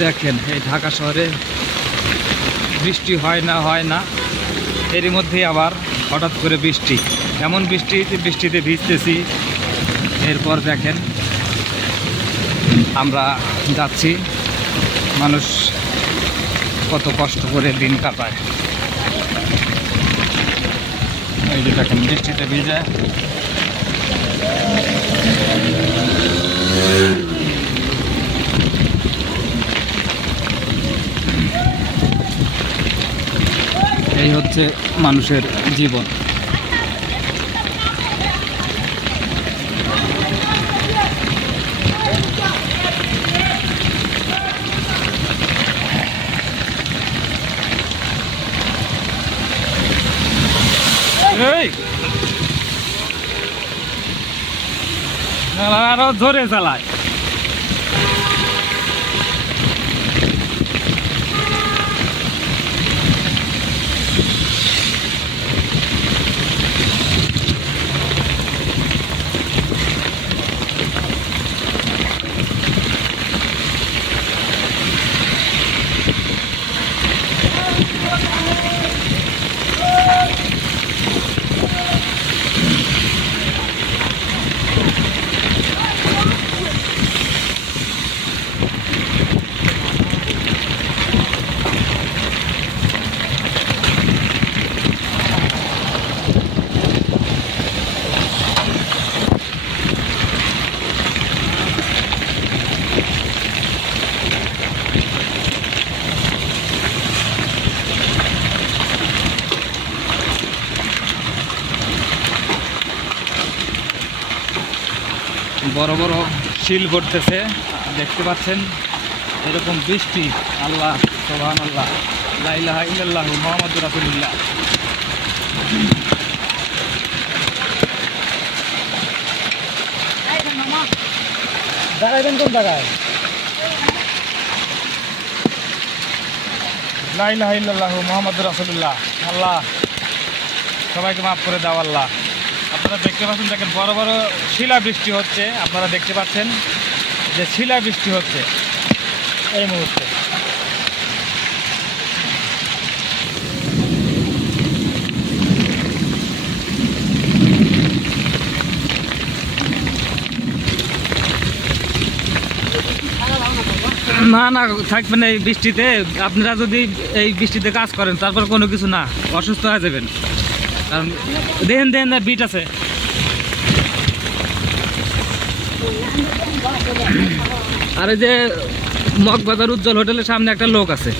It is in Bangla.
দেখেন এই ঢাকা শহরে বৃষ্টি হয় না এরই মধ্যে আবার হঠাৎ করে বৃষ্টি, এমন বৃষ্টিতে ভিজতেছি। এরপর দেখেন আমরা যাচ্ছি, মানুষ কত কষ্ট করে দিন কাটায়। এই যে দেখেন বৃষ্টিতে ভিজে এই হচ্ছে মানুষের জীবন। আরো ধরে চালায়। বড় বড় শিল পড়তেছে, দেখতে পাচ্ছেন। এরকম বৃষ্টি, আল্লাহ সুবহানাল্লাহ, লা ইলাহা ইল্লাল্লাহু মুহাম্মাদুর রাসূলুল্লাহ। দাঁড়াইবেন কোন জায়গায়? লা ইলাহা ইল্লাল্লাহু মুহাম্মাদুর রাসূলুল্লাহ। আল্লাহ সবাইকে মাফ করে দাও আল্লাহ। আপনারা দেখতে পাচ্ছেন, দেখেন বড় বড় শিলা বৃষ্টি হচ্ছে। আপনারা দেখতে পাচ্ছেন যে শিলা বৃষ্টি হচ্ছে এই মুহূর্তে। না থাকবেন এই বৃষ্টিতে। আপনারা যদি এই বৃষ্টিতে কাজ করেন তারপর কোনো কিছু না, অসুস্থ হয়ে যাবেন। কারণ দেখেন না বিট আছে। আর এই যে মগবাজার উজ্জ্বল হোটেলের সামনে একটা লোক আছে।